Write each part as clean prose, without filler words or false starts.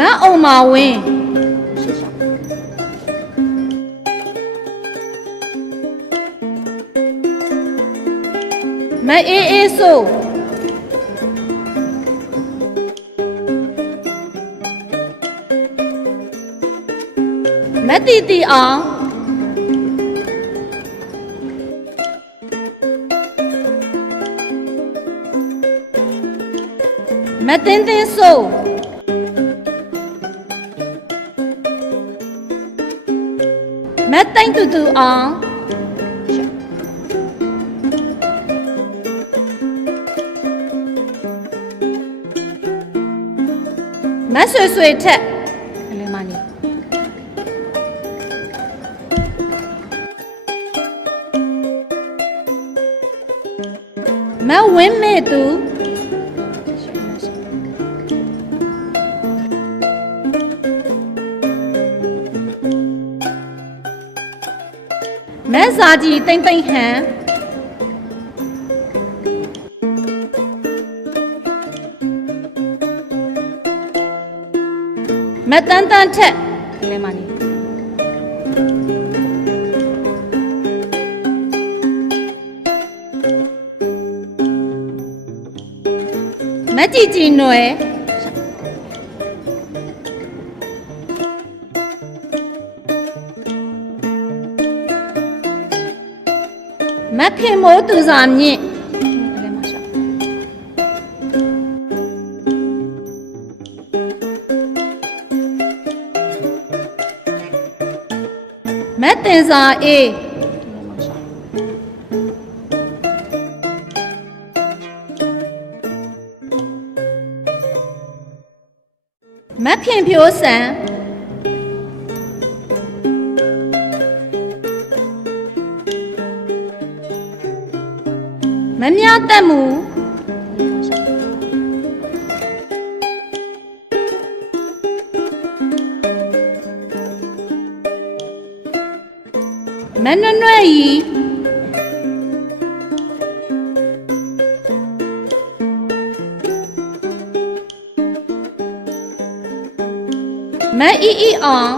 မအောင်မာဝင်းမအေးအေးဆိုမတီတီအောင်မတင်းတင်းဆိုမသိမ့်တူတူအောင်မဆွေဆွေထက်အလဲမနေမဝင်းမဲ့သူမဇာကြီးတိမ့်တိမ့်ဟန်မတန်းတန်းထက်လဲမနေမကြည်ကြည်နွယ်မခင်မိုးသူစာမြင့်လဲမရှာမတင်စာအေးမခင်ဖြိုးဆန်မမြတ်မှုမနွဲ့ရီမအီအီအောင်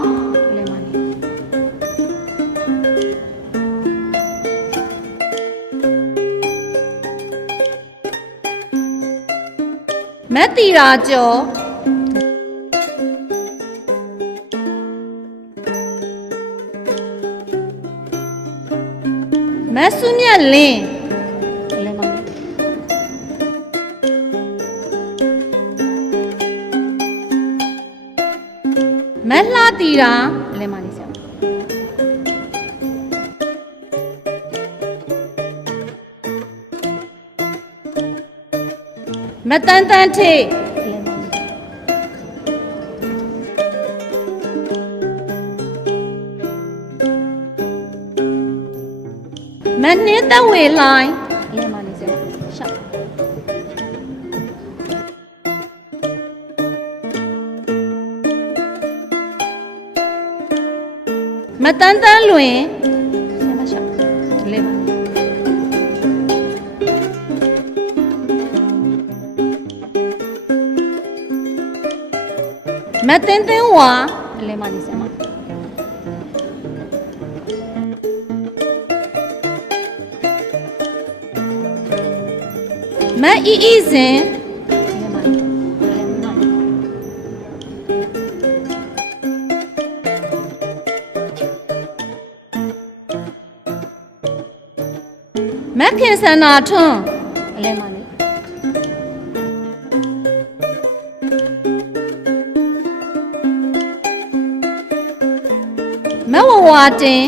မတီရာကျော်မဆုမြတ်လင်းမလှတီရာလဲမလေးဆရာမတန်းတန်းထေမနှင်းတဝေလိုင်းလဲမလေးဆရာရှောက်မတန်းတန်းလွင်လဲမရှောက်လဲမမတင်းတင်းဝါလဲမလေးဆရာမအီအီစင်မခင်စန္နာထွန်းအလဲမလေးမဝဝတင်